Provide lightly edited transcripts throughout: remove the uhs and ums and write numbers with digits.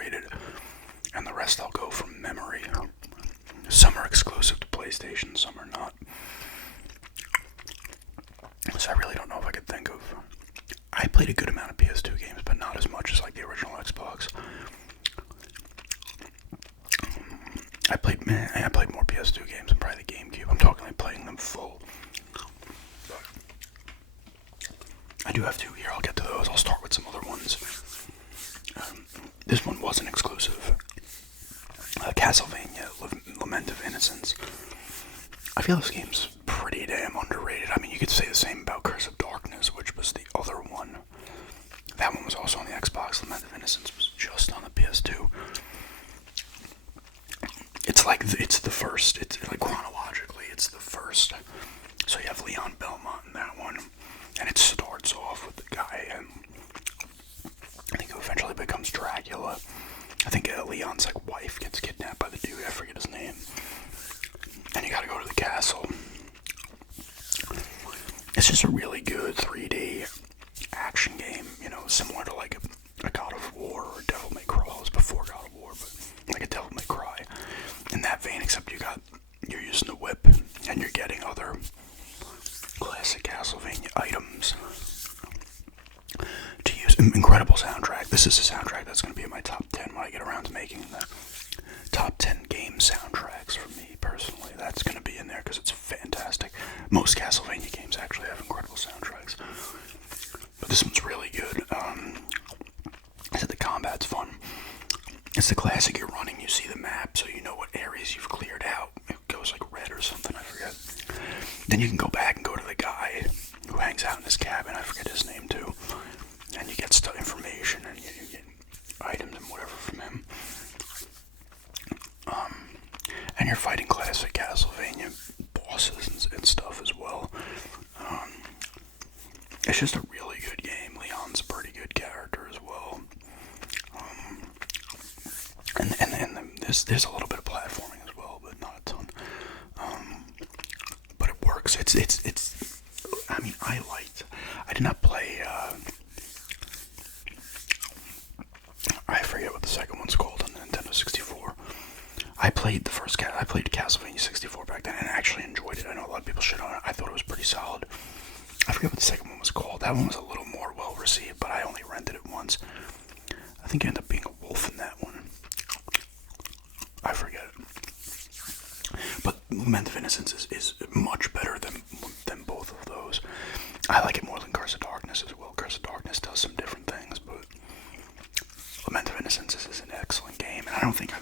underrated, and the rest I'll go from memory. Some are exclusive to PlayStation, some are not. So I really don't know if I could think of. I played a good amount of PS2 games, but not as much as like the original Xbox. I played more PS2 games than probably the GameCube. I'm talking like playing them full. But I do have two here. I'll get to those. I'll start with some other ones. This one wasn't exclusive. Castlevania, Lament of Innocence. I feel this game's pretty damn underrated. I mean, you could say the same about Curse of Darkness, which was the other one. That one was also on the Xbox. Lament of Innocence was just on the PS2. It's the first. It's like chronologically, it's the first. So you have Leon Belmont in that one, and it starts off with the guy, and I think who eventually becomes Dracula. I think Leon's like wife gets kidnapped by the dude. I forget his name. And you gotta go to the castle. It's just a really good 3D action game, similar to like a God of War or Devil May Cry. Well, it was before God of War, but like a Devil May Cry. In that vein, except you're using the whip and you're getting other classic Castlevania items to use. Incredible soundtrack. This is a soundtrack that's going to be in my top 10 when I get around to making the top 10 game soundtracks for me personally. That's going to be in there because it's fantastic. Most Castlevania games actually have incredible soundtracks, but this one's really good. I said the combat's fun. It's the classic, you're running, you see the map, so you know what areas you've cleared out. It goes like red or something, I forget. Then you can go back and go to the guy who hangs out in his cabin, I forget his name too. And you get information, and you get items and whatever from him. And you're fighting classic Castlevania bosses and stuff as well. It's just a really good game. Leon's a pretty good character as well. And there's a little bit of platforming as well, but not a ton. But it works. It's. I mean, I did not play. I forget what the second one's called on the Nintendo 64. I played Castlevania 64 back then, and I actually enjoyed it. I know a lot of people shit on it. I thought it was pretty solid. I forget what the second one was called. That one was a little more well received, but I only rented it once. I think you end up being a wolf in that one. I forget it. But Lament of Innocence is much better than both of those. I like it more than Curse of Darkness as well. Curse of Darkness does some different things, but Lament of Innocence is an excellent game. And I don't think,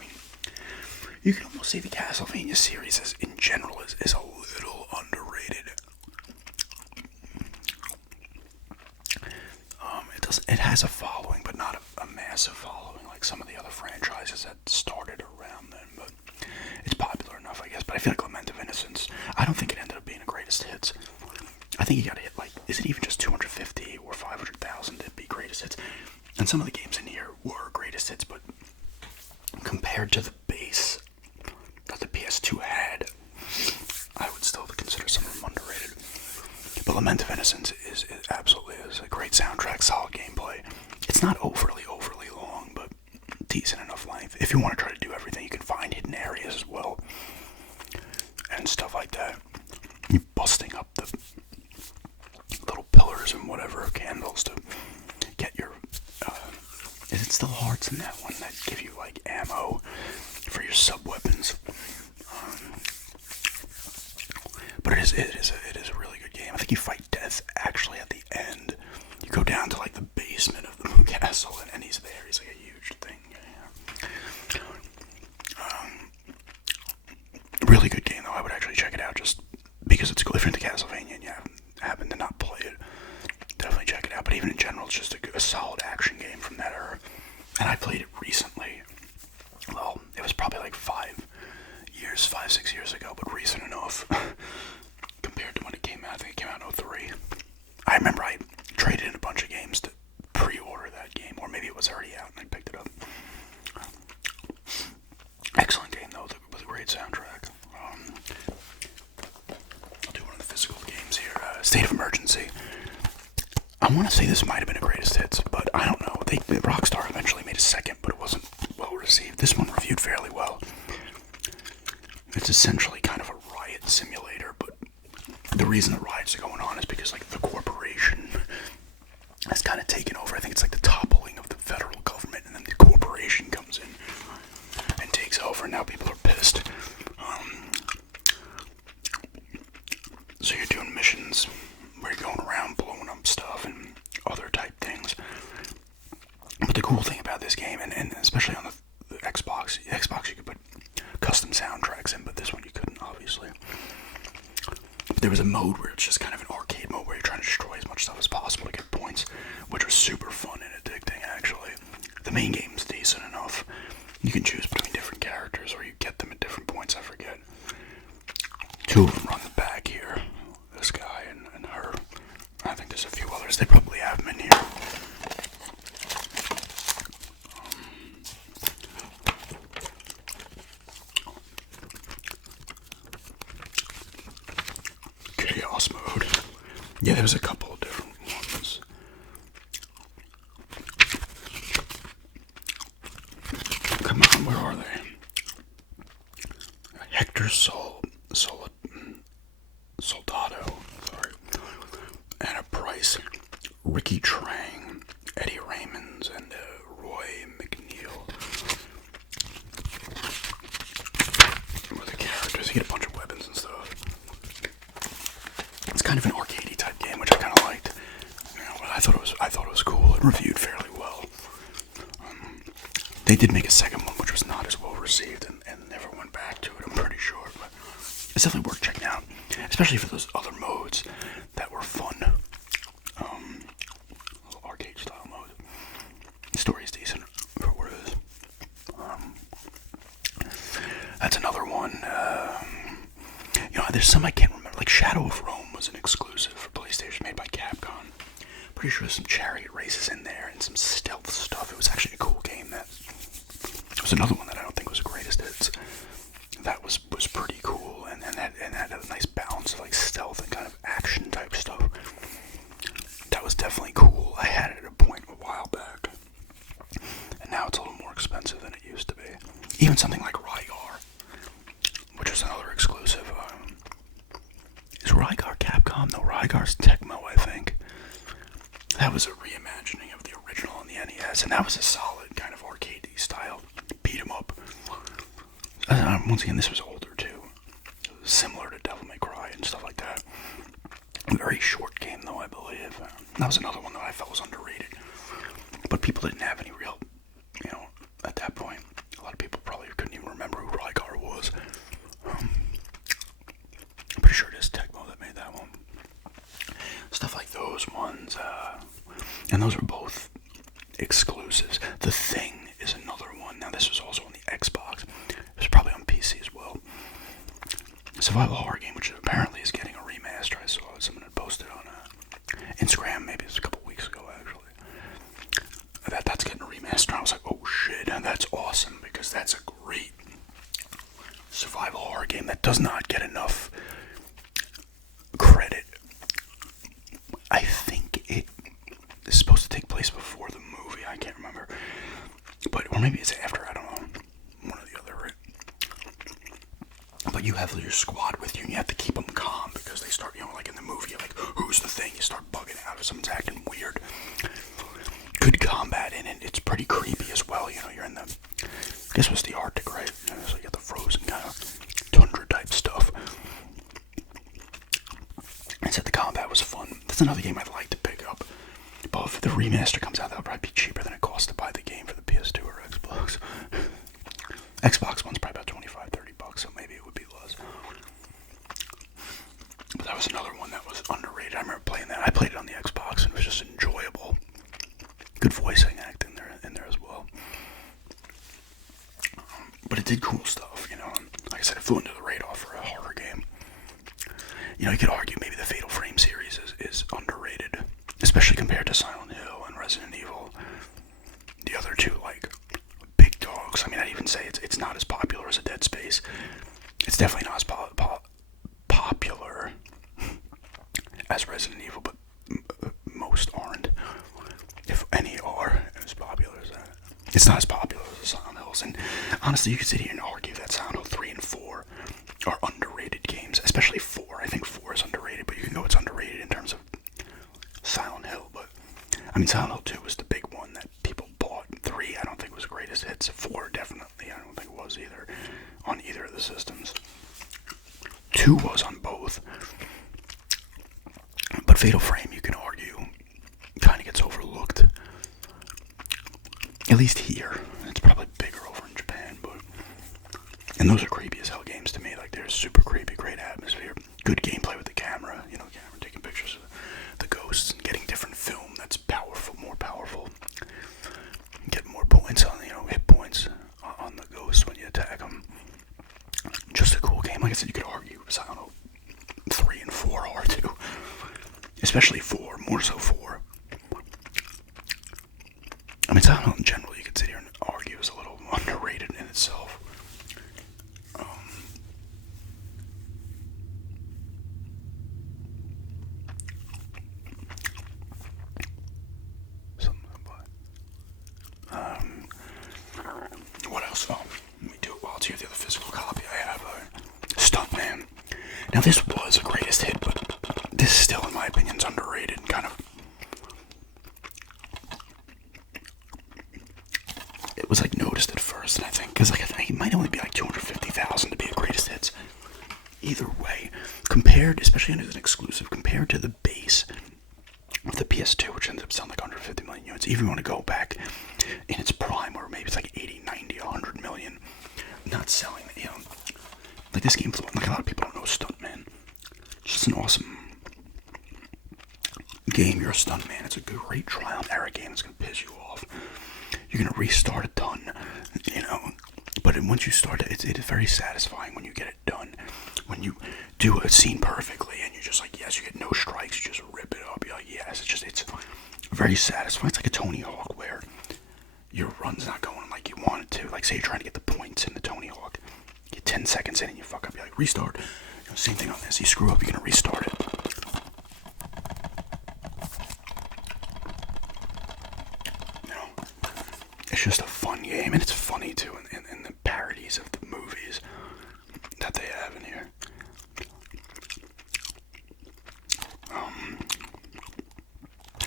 you can almost say the Castlevania series in general is a little underrated. It has a following, but not a massive following like some of the other franchises that started around then. But it's popular enough, I guess. But I feel like Lament of Innocence, I don't think it ended up being a greatest hits. I think you gotta hit is it even just 250 or 500,000 to be greatest hits? And some of the games in here were greatest hits, but compared to the base that the PS2 had, I would still consider some of them underrated. But Lament of Innocence is absolutely is a great soundtrack, solid gameplay. It's not overly long, but decent enough length. If you want to try to do everything, you can find hidden areas as well and stuff like that. You're busting up the little pillars and whatever candles to get your. Is it still hearts in that one that give you like ammo for your sub weapons? But it is a really good game. I think you fight death actually at the end. You go down to like the basement of the castle, and he's there. He's like a huge thing. Really good game though. I would actually check it out just because it's cool. If you're into Castlevania and you happen to not play it, definitely check it out. But even in general, it's just a solid action game from that era. And I played it recently. Well, it was probably like 5-6 years ago, but recent enough compared to when it came out. I think it came out in 2003. I remember I traded in a bunch of games to pre-order that game, or maybe it was already out and I picked it up. Excellent game though, with a great soundtrack. I'll do one of the physical games here. State of Emergency. I want to say this might have been a greatest hits, but I don't know. Rockstar eventually made a second, but it wasn't received. This one reviewed fairly well. It's essentially kind of a riot simulator, but the reason the riots are going on is because like the corporation has kind of taken over. I think it's like the toppling of the federal government, and then the corporation comes in and takes over, and now people are pissed. So you're doing missions where you're going around blowing up stuff and other type things. But the cool thing about this game, and especially on the Xbox you could put custom soundtracks in, but this one you couldn't, obviously. But there was a mode where it's just kind of an arcade mode where you're trying to destroy as much stuff as possible to get points, which was super fun and addicting, actually. The main game's decent enough. You can choose between different characters, or you get them at different points, I forget. Two of them run the back here. This guy and her. I think there's a few others. They probably have them in here. Chaos mode. Yeah, there was a couple of different ones. Come on, where are they? Hector Soldado, sorry, Anna Price, Ricky Trang, Eddie Raymonds, and Roy McNeil were the characters. You get a bunch of weapons and stuff. It's kind of an arcadey type game, which I kind of liked. You know, but I thought it was cool. It reviewed fairly well. They did make a second one, which was not as well received, and never went back to it, I'm pretty sure. But it's definitely worth checking out, especially for those other modes that were fun. Little arcade style mode. The story is decent for what it is. That's another one. You know, there's some I can't remember. Like Shadow of Rome was an exclusive for PlayStation made by Capcom. Pretty sure there's some chariot races in there and some stealth stuff. It was actually a cool game. That was another one that I don't think was the greatest hits. That was pretty cool, and that had a nice balance of like stealth and kind of action type stuff. That was definitely cool. I had it at a point a while back, and now it's a little more expensive than it used to be. Even something like Rygar, which is another exclusive. Is Rygar Capcom? No, Rygar's Tecmo, I think. That was a reimagining of the original on the NES, and that was a solid kind of arcadey style beat 'em up. Once again, this was older too, similar to Devil May Cry and stuff like that. A very short game, though, I believe. That was another one that I felt was underrated, but people didn't have any real, you know, at that point. A lot of people probably couldn't even remember who Rygar was. I'm pretty sure it is Tecmo that made that one. Stuff like those ones, and those are both exclusives. The Thing is another one. Now, this was also on the Xbox. It was probably on PC as well. Survival horror game, which apparently is getting a remaster. I saw someone had posted on Instagram, maybe it was a couple weeks ago, actually. That's getting a remaster. I was like, oh shit, and that's awesome, because that's a great survival horror game that does not get enough credit. I think it is supposed to take place before the movie. I can't remember, or maybe it's after. I don't know. One or the other, right? But you have your squad with you, and you have to keep them calm because they start, you know, like in the movie, like, who's the thing? You start bugging out if someone's acting weird. Good combat in it. It's pretty creepy as well. You know, you're in the, I guess it was the Arctic, right? You know, so you get the frozen kind of tundra type stuff. I said the combat was fun. That's another game I'd like to pick up. But if the remaster comes out, that'll probably be cheaper than it costs to buy the game for the PS2 or Xbox. Xbox one's probably about $25-$30, so maybe it would be less. But that was another one that was underrated. I remember playing that. I played it on the Xbox, and it was just enjoyable. Good voicing act in there as well. But it did cool stuff, you know. Like I said, it flew under the radar for a horror game. You know, you could argue maybe the Fatal Frame series is underrated, especially compared to Silent Hill and Resident Evil. The other two, like, big dogs. I mean, I'd even say it's not as popular as a Dead Space. It's definitely not as popular as Resident Evil, but most aren't. If any are as popular as that. It's not as popular as a Silent Hill. details. And honestly, you could sit here and argue that Silent Hill 3 and 4 are underrated games, especially 4. I think 4 is underrated, but you can go it's underrated in terms of Silent Hill. But I mean, Silent Hill 2 was the big one that people bought. 3, I don't think was greatest hits. 4, definitely, I don't think it was either on either of the systems. 2 was on both. But Fatal Frame, you can argue, kind of gets overlooked. At least here. It's probably bigger over in Japan, but... And those are creepy as hell games to me. Like, they're super creepy, great atmosphere. Good gameplay with the camera. You know, the camera taking pictures of the ghosts and getting different film that's powerful, more powerful. Get more points on, you know, hit points on the ghosts when you attack them. Just a cool game. Like I said, you could argue Silent Hill 3 and 4 are too. Especially 4, more so 4. I mean, Silent Hill in general, you could sit here and argue is a little underrated in itself. What else? Oh, let me do it while it's here. The other physical copy I have, Stunt Man. Now, this was a greatest hit, but this still, in my opinion, is underrated. Kind of. It was like noticed at first, and I think because like I think it might only be like 250,000 to be a greatest hits. Either way, compared, especially as an exclusive, compared to the base of the PS2, which ended up selling like 150 million units. Even if you want to go back in its prime, or maybe it's like 80, 90, 100 million, not selling, you know, like this game, like a lot of people don't know Stunt Man. It's just an awesome game. You're a stunt man. It's a great trial and error game. It's gonna piss you off. You're gonna restart a ton, you know. But once you start it, it is very satisfying when you get it done. When you do a scene perfectly, and you're just like, yes, you get no strikes. You just rip it up. You're like, yes, it's very satisfying. It's like a Tony Hawk where your run's not going like you want it to. Like, say you're trying to get the points in the Tony Hawk. Get 10 seconds in and you fuck up. You're like, restart. You know, same thing on this. You screw up, you're gonna restart it. It's just a fun game, and it's funny too in the parodies of the movies that they have in here.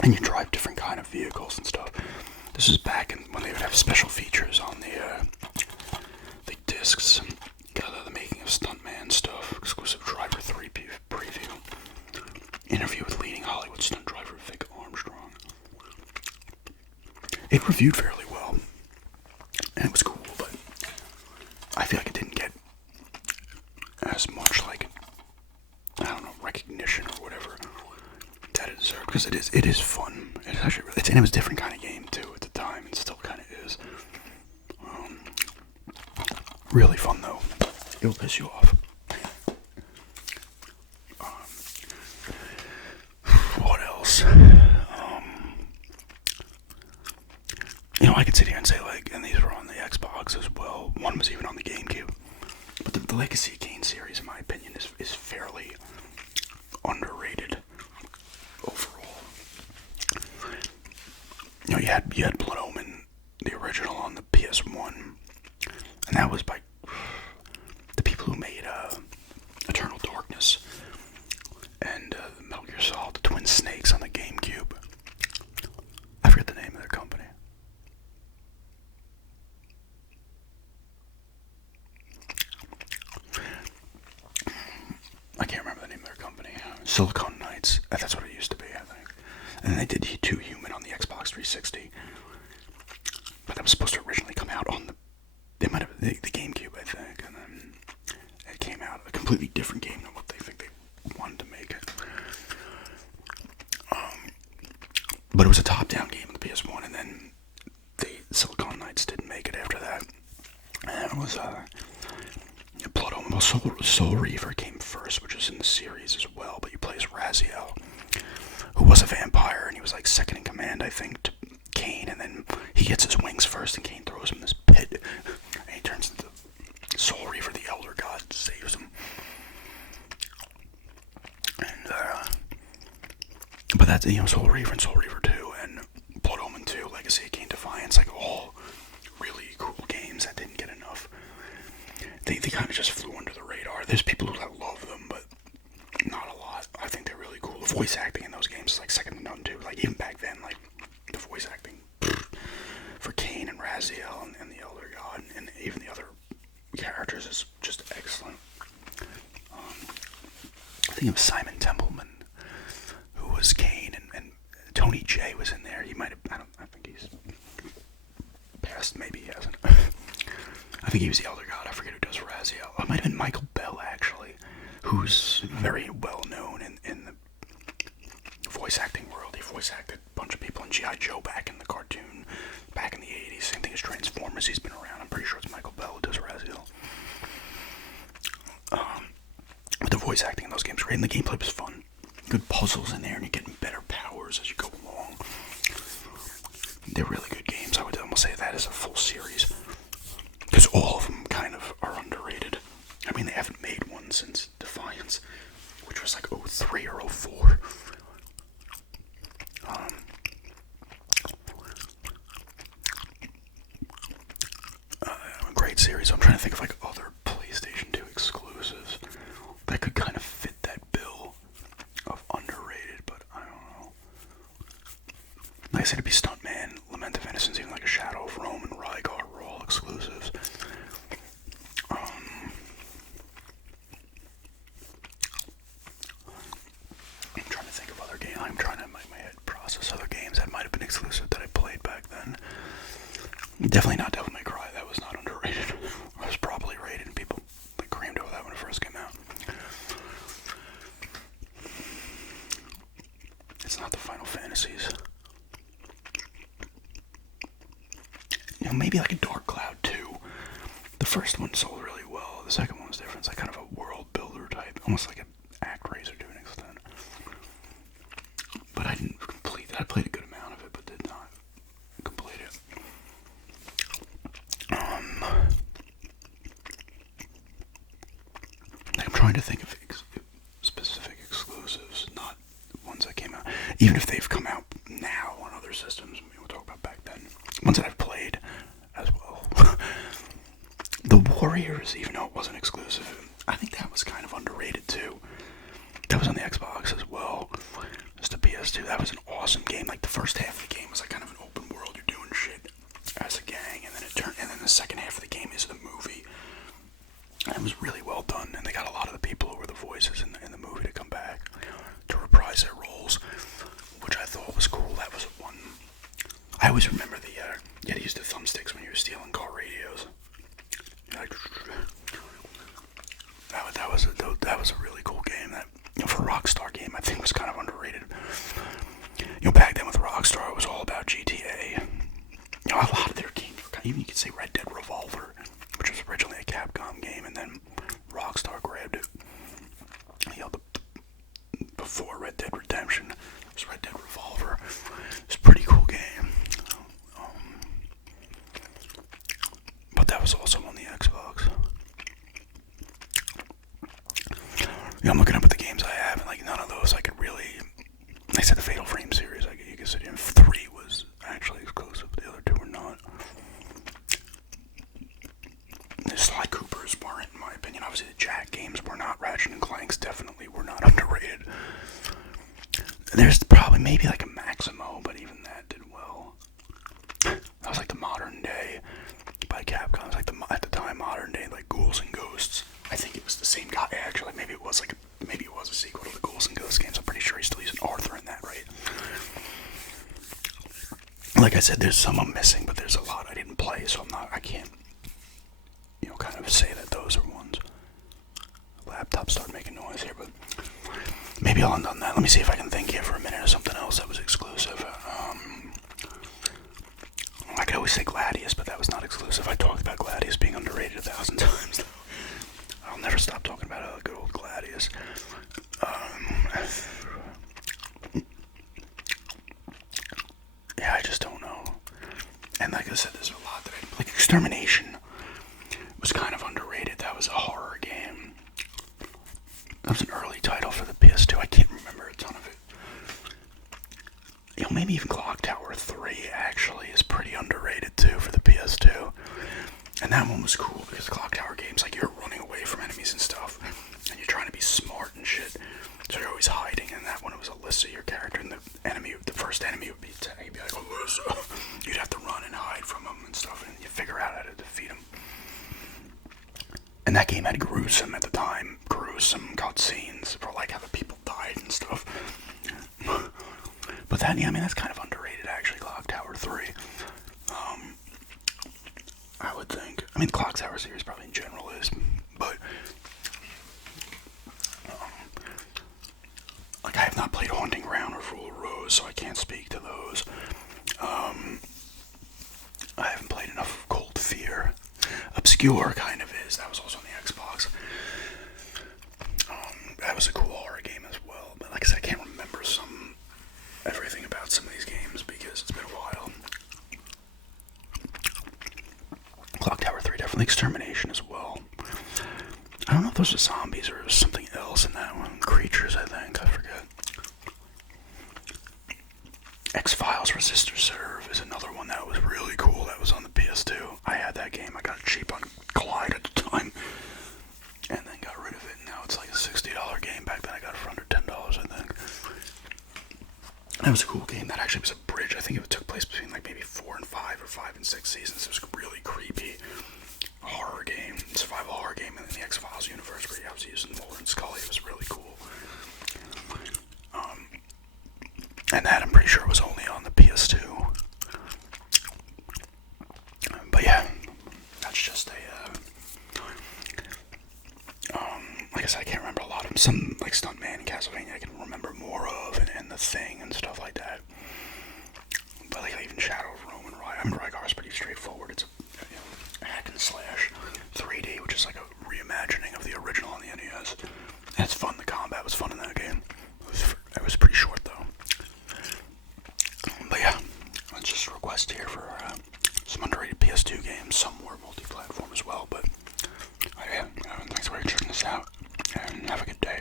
And you drive different kind of vehicles and stuff. This is back when they would have special features on the discs. Got the making of Stunt Man stuff, exclusive Driver 3 preview, interview with leading Hollywood stunt driver Vic Armstrong. It reviewed fairly well, and it was cool, but I feel like it didn't get as much, like, I don't know, recognition or whatever that it deserved, because it is fun. It's actually really, and it was a different kind of game too at the time, and still kind of is. Really fun though. It'll piss you off. What else? You know, I could sit here and say, like, and these were on the Xbox as well. One was even on the GameCube. But the Legacy of Kain series, in my opinion, is fairly underrated overall. You know, you had Blood Omen, the original, on the PS1, and that was by the people who made Eternal Darkness and Metal Gear Solid, the Twin Snakes, on the GameCube. I forget the name of their company. I can't remember the name of their company. Silicon Knights. That's what it used to be, I think. And they did 2 Human on the Xbox 360. But that was supposed to originally come out on the GameCube, I think. And then it came out a completely different game than what they think they wanted to make it. But it was a top-down game on the PS1, and then the Silicon Knights didn't make it after that. And it was Blood Omen. Well, Soul Reaver came first, which was in the series as well, but you play as Raziel, who was a vampire, and he was like second in command, I think, to Kain, and then he gets his wings first, and Kain throws him in this pit, and he turns into Soul Reaver, the Elder God, saves him. And, but that's, you know, Soul Reaver and Soul Reaver 2, and Blood Omen 2, Legacy of Kain Defiance, like, all really cool games that didn't they kind of just flew under the radar. There's people who love them, but not a lot. I think they're really cool. The voice acting in those games is like second to none too. Like even back then, like the voice acting for Cain and Raziel and the Elder God and even the other characters is just excellent. I think of Simon Templeman, who was Cain, and Tony J was in there. He might have, I think he's passed, maybe he hasn't. I think he was the Elder God, I forget who does Raziel. It might have been Michael Bell, actually, who's very well known in the voice acting world. He voice acted a bunch of people in G.I. Joe back in the cartoon, back in the 80s. Same thing as Transformers, he's been around. I'm pretty sure it's Michael Bell who does Raziel. But the voice acting in those games was great, and the gameplay was fun. Good puzzles in there, and you're getting better powers as you go along. They're really good games. I would almost say that is a full series, because all of them kind of are underrated. I mean, they haven't made one since Defiance, which was like 03 or 04. A great series. I'm trying to think of like other PlayStation 2 exclusives that could kind of fit that bill of underrated, but I don't know. Like I said, it'd be Stunt Man, Lament of Innocence, even like a Shadow of Rome and Rygar were all exclusives. I'm trying to think of other games. I'm trying to make my head process other games that might have been exclusive that I played back then. Definitely not Devil May Cry. That was not underrated. It was probably rated, and people like crammed over that when it first came out. It's not the Final Fantasies. You know, maybe like a Dark Cloud 2. The first one sold really well. The second one was different. It's like kind of a world builder type, almost like an ActRaiser to an extent. But I didn't complete it. I played a good amount of it, but did not complete it. I'm trying to think of specific exclusives, not ones that came out. Even if they've come out now on other systems, we'll talk about back then. Ones that I've played as well. The Warriors, even though it wasn't exclusive, I think that was kind of underrated too. That was on the Xbox as well. Just the PS2. That was an awesome game. Like the first half of the game was like kind of an open world. You're doing shit as a gang, and then the second half of the game is the movie. And it was really well done, and they got a lot of the people who were the voices in the movie to come back to reprise their roles, which I thought was cool. That was one. I always remember you had to use the thumbsticks when you were stealing car radios. Like, that was a really cool game. That, you know, for a Rockstar game, I think was kind of underrated. You know, back then with Rockstar, it was all about GTA. You know, a lot of their games were kind of, even you could say Red Dead Revolver, which was originally a Capcom game, and then Rockstar grabbed it. You know, before Red Dead Redemption, it was Red Dead Revolver. It's a pretty cool game. But that was also on the Xbox. You know, I'm looking up at the games I have, and like none of those I could really. I said the Fatal Frame series, you could say 3 was actually exclusive, the other 2 were not. The Sly Coopers weren't, in my opinion. Obviously, the Jack games were not. Ratchet and Clanks definitely were not underrated. There's probably maybe like a Maximo, but even that did well. That was like the modern day by Capcom. It was like at the time modern day, like Ghouls and Ghosts. I think it was the same guy actually. Maybe it was a sequel to the Ghouls and Ghosts games. I'm pretty sure he's still using Arthur in that, right? Like I said, there's some I'm missing, but there's a lot I didn't play, so I can't, you know, kind of say that those are ones. Laptop started making noise here, but maybe I'll end on that. Let me see if I can think here for a minute of something else that was exclusive. I could always say Gladius, but that was not exclusive. I talked about Gladius being underrated 1,000 times, though. I'll never stop talking about good old Gladius. Yeah, I just don't know. And like I said, there's a lot that like Extermination was kind of underrated. That was a horror game. That was an early title for the PS2. I can't remember a ton of it. You know, maybe even Clock Tower 3 actually is pretty underrated too for the PS2. And that one was cool because Clock Tower games, like you're running And that game had gruesome, at the time, gruesome cutscenes for like how the people died and stuff. But then, yeah, I mean, that's kind of underrated, actually, Clock Tower 3. I would think. I mean, the Clock Tower series probably in general is, but like, I have not played Haunting Ground or Rule of Rose, so I can't speak to those. I haven't played enough of Cold Fear. Obscure kind of is. That was also on the Xbox. That was a cool horror game as well, but like I said, I can't remember everything about some of these games because it's been a while. Clock Tower 3, definitely. Extermination as well. I don't know if those were zombies or something else in that one. Creatures, I think. I forget. X-Files Resist or Serve is another one that was really cool. That was on the PS2. I had that game. I got it cheap on Clyde at the time. And then got rid of it. Now it's like a $60 game. Back then I got it for under $10, I think. That was a cool game. That actually was a bridge. I think it took place between like maybe 4 and 5 or 5 and 6 seasons. It was a really creepy horror game, survival horror game in the X-Files universe where I was using Mulder and Scully. It was really cool. And that, I'm pretty sure, was only on the PS2. But yeah, that's just like I said, I can't remember a lot of them. Some, like Stunt Man and Castlevania, I can remember more of, and The Thing and stuff like that. But like even Shadow of Rome and Rygar is pretty straightforward. It's a hack and slash 3D, which is like a reimagining of the original on the NES. And it's fun. The combat was fun in that game. It was pretty short though. But yeah, let's just request here for some underrated PS2 games. Some were multi-platform as well, but yeah, thanks for checking this out, and have a good day.